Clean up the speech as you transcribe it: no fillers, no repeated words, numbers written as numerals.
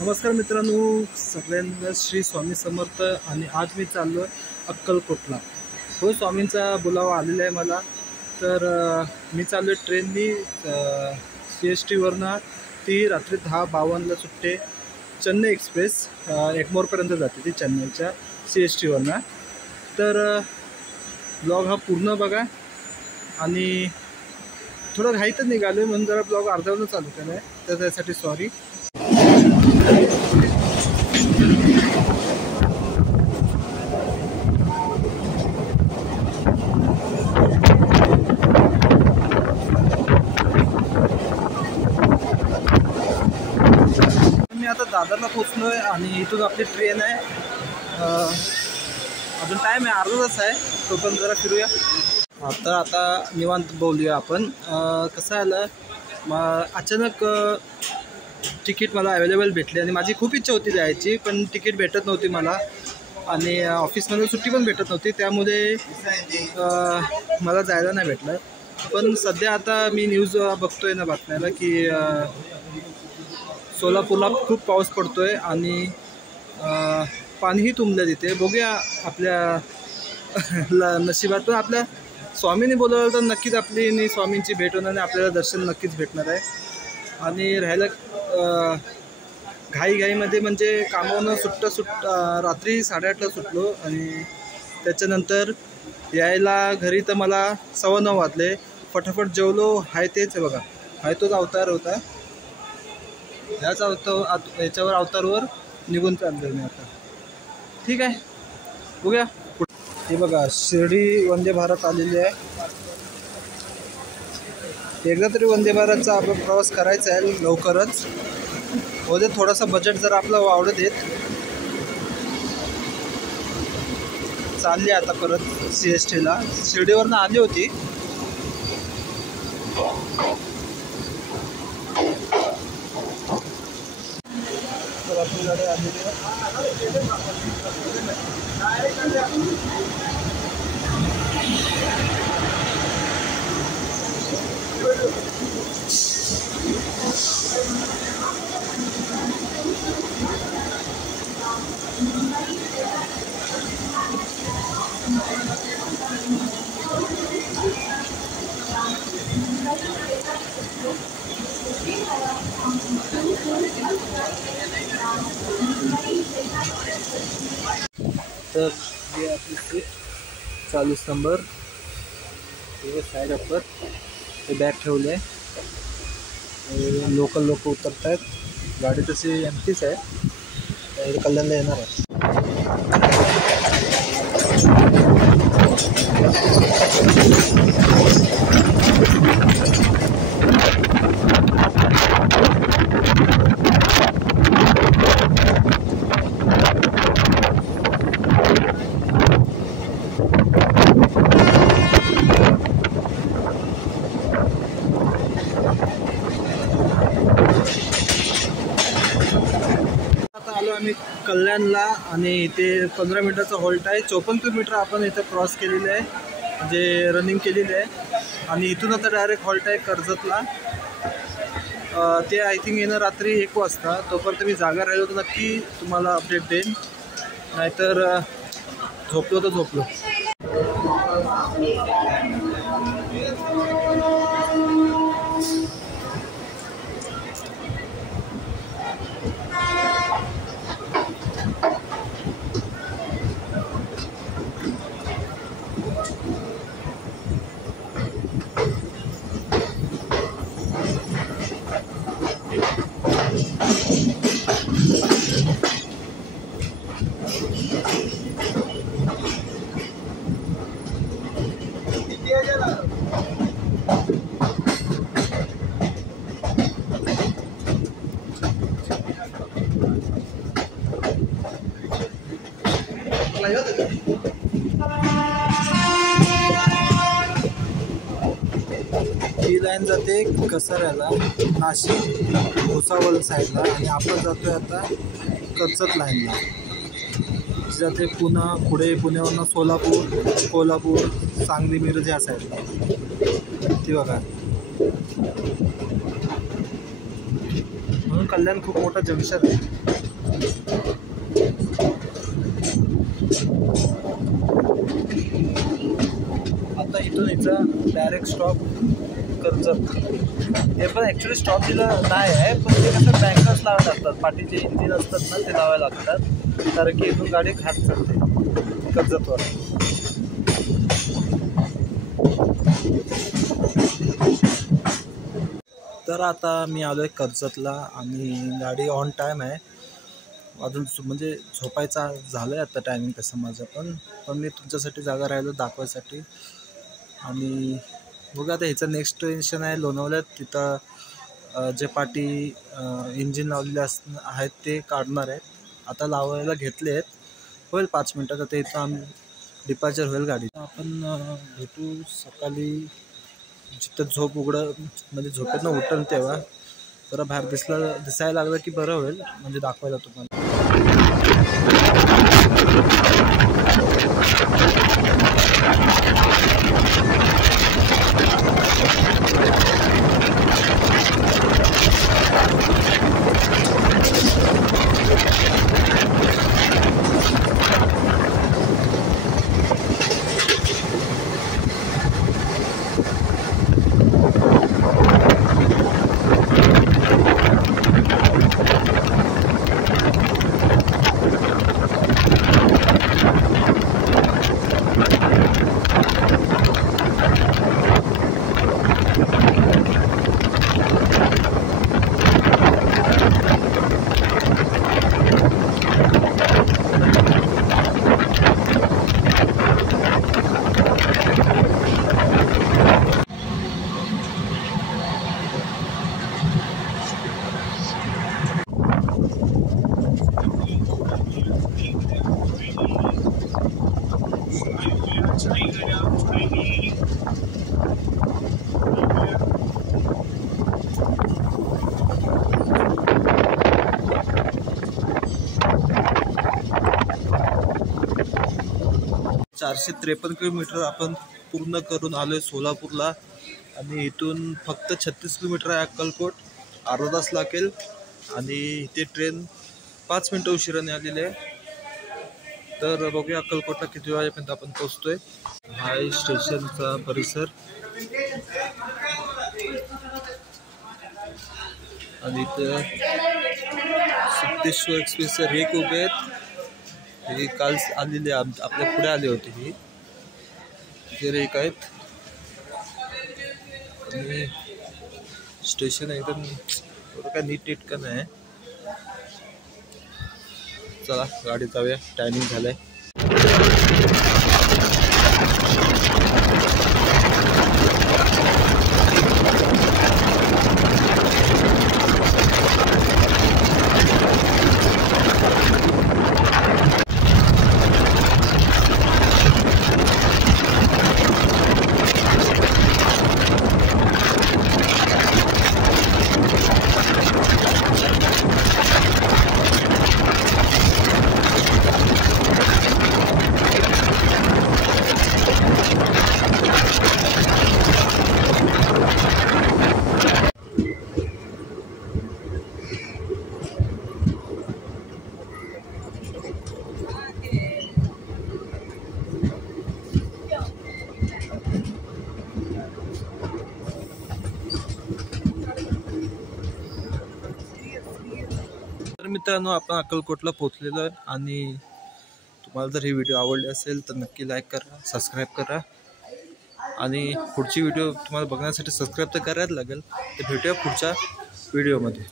नमस्कार मित्रांनो, सगळ्यांना श्री स्वामी समर्थ. आणि आज मी चाललो आहे अक्कलकोटला. हो, स्वामींचा बोलावा आलेला आहे मला. तर मी चाललो आहे ट्रेननी. CSTवरनं ती रात्री 10:52ला सुटते. चेन्नई एक्सप्रेस एग्मोरपर्यंत जाते ती चेन्नईच्या CSTवरनं. तर ब्लॉग हा पूर्ण बघा. आणि थोडं घाईतच निघालो आहे म्हणून जरा ब्लॉग अर्ध्यावरून चालू केला आहे, तर त्यासाठी सॉरी. मी आता दादरला पोचलो आहे आणि इथून आपली ट्रेन आहे. अजून टाईम आहे, अर्धा तास आहे. तोपर्यंत जरा फिरूया. तर आता निवांत बोलूया आपण. कसं आलं, अचानक तिकीट मला अवेलेबल भेटली आणि माझी खूप इच्छा होती जायची, पण तिकीट भेटत नव्हती मला. आणि ऑफिसमध्ये सुट्टी पण भेटत नव्हती, त्यामुळे मला जायला नाही भेटलं. पण सध्या आता मी न्यूज बघतोय ना, बातम्याला की सोलापूरला खूप पाऊस पडतो आहे आणि पाणीही तुंबलं तिथे. बघूया आपल्या नशिबात. पण आपल्या स्वामींनी बोलवलं तर नक्कीच आपली स्वामींची भेट होणार आणि आपल्याला दर्शन नक्कीच भेटणार आहे. आणि राहायला घाईमध्ये म्हणजे कामावरून रात्री 8:30ला सुटलो आणि त्याच्यानंतर यायला घरी तर मला 9:15 वाजले. फटाफट जेवलो. हाय तेच आहे बघा, हाय तोच अवतार होता. याच्यावर अवतारवर निघून चाललो मी आता. ठीक आहे, बघूया. हे बघा, शिर्डी वंदे भारत आलेली आहे. एकदा तरी वंदे भारतचा आपण प्रवास करायचा आहे लवकरच. होते थोडासा बजेट जर आपलं वाढत येत. चालली आता परत CSTला. शिर्डीवरनं आली होती. तर आपली गाडी आलेली आहे. तर हे आपली सीट 40 नंबर. हे साईड अपर. हे बॅग ठेवले. लोकल लोक उतरत आहेत. गाडी तशी एमटीच आहे. कल्याणला येणार आहे. आम्ही कल्याणला आणि इथे 15 मिनिटाचा हॉल्ट आहे. 54 किलोमीटर आपण इथं क्रॉस केलेलं आहे, म्हणजे रनिंग केलेली आहे. आणि इथून आता डायरेक्ट हॉल्ट आहे कर्जतला. ते आय थिंक येणं रात्री 1 वाजता. तोपर्यंत मी जागा राहिलो तर नक्की तुम्हाला अपडेट देईन, नाहीतर झोपलो तर झोपलो. ही लाईन जाते कसाऱ्याला, नाशिक भुसावळ साईडला. आणि आपण जातोय आता कर्जत लाईनला. जाते पुढे पुण्यावरनं सोलापूर, कोल्हापूर, सांगली, मिरज या साईडला. ती बघा. म्हणून कल्याण खूप मोठा जंक्शन आहे. आता इथून याचा डायरेक्ट स्टॉप कर्जत. हे पण ॲक्च्युली स्टॉप दिलं नाही आहे, पण ते कसं बँकर्स लावायला लागतात. पाठीचे इंजिन असतात ना ते लावायला लागतात, कारण की इथून गाडी खात चालते कर्जतवर. तर आता मी आलो आहे कर्जतला आणि गाडी ऑन टाईम आहे. अजून म्हणजे झोपायचा झालं आहे आता टायमिंग तसं माझं, पण मी तुमच्यासाठी जागा राहिलो दाखवायसाठी. आणि बघा आता ह्याचं नेक्स्ट स्टेशन आहे लोणावळ्यात. तिथं जे पाठी इंजिन लावलेले आहेत ते काढणार आहेत. आता लावायला घेतले आहेत, होईल 5 मिनटात. आता इथं आम्ही डिपार्चर होईल गाडी. आपण भेटू सकाळी जिथं झोप म्हणजे झोपेतनं उठन तेव्हा जरा बाहेर दिसायला लागलं की बरं होईल, म्हणजे दाखवायला तुम्हाला. 453 किलोमीटर आपण पूर्ण करून आलो आहे सोलापूरला. आणि इथून फक्त 36 किलोमीटर आहे अक्कलकोट. अर्धा तास लागेल. आणि इथे ट्रेन 5 मिनटं उशिराने आलेली आहे. तर बघूया अक्कलकोटला किती वाजेपर्यंत आपण पोहोचतोय. हा स्टेशनचा परिसर. आणि इथं सिद्धेश्वर एक्सप्रेस रेक उभे आहेत. हे काल आलेले आपल्या पुढे आले होते. हे रेक आहेत. आणि स्टेशन एकदम थोडं काय नीटनेटकं नाही. चला गाडी जाऊया, टायमिंग झालंय. मित्रांनो, आपण अक्कलकोटला पोहोचलेलो आहे. आणि तुम्हाला जर ही व्हिडिओ आवडली असेल तर नक्की लाईक करा, सबस्क्राईब करा. आणि पुढची व्हिडिओ तुम्हाला बघण्यासाठी सबस्क्राईब तर करायला लागेल. तर भेटूया पुढच्या व्हिडिओमध्ये.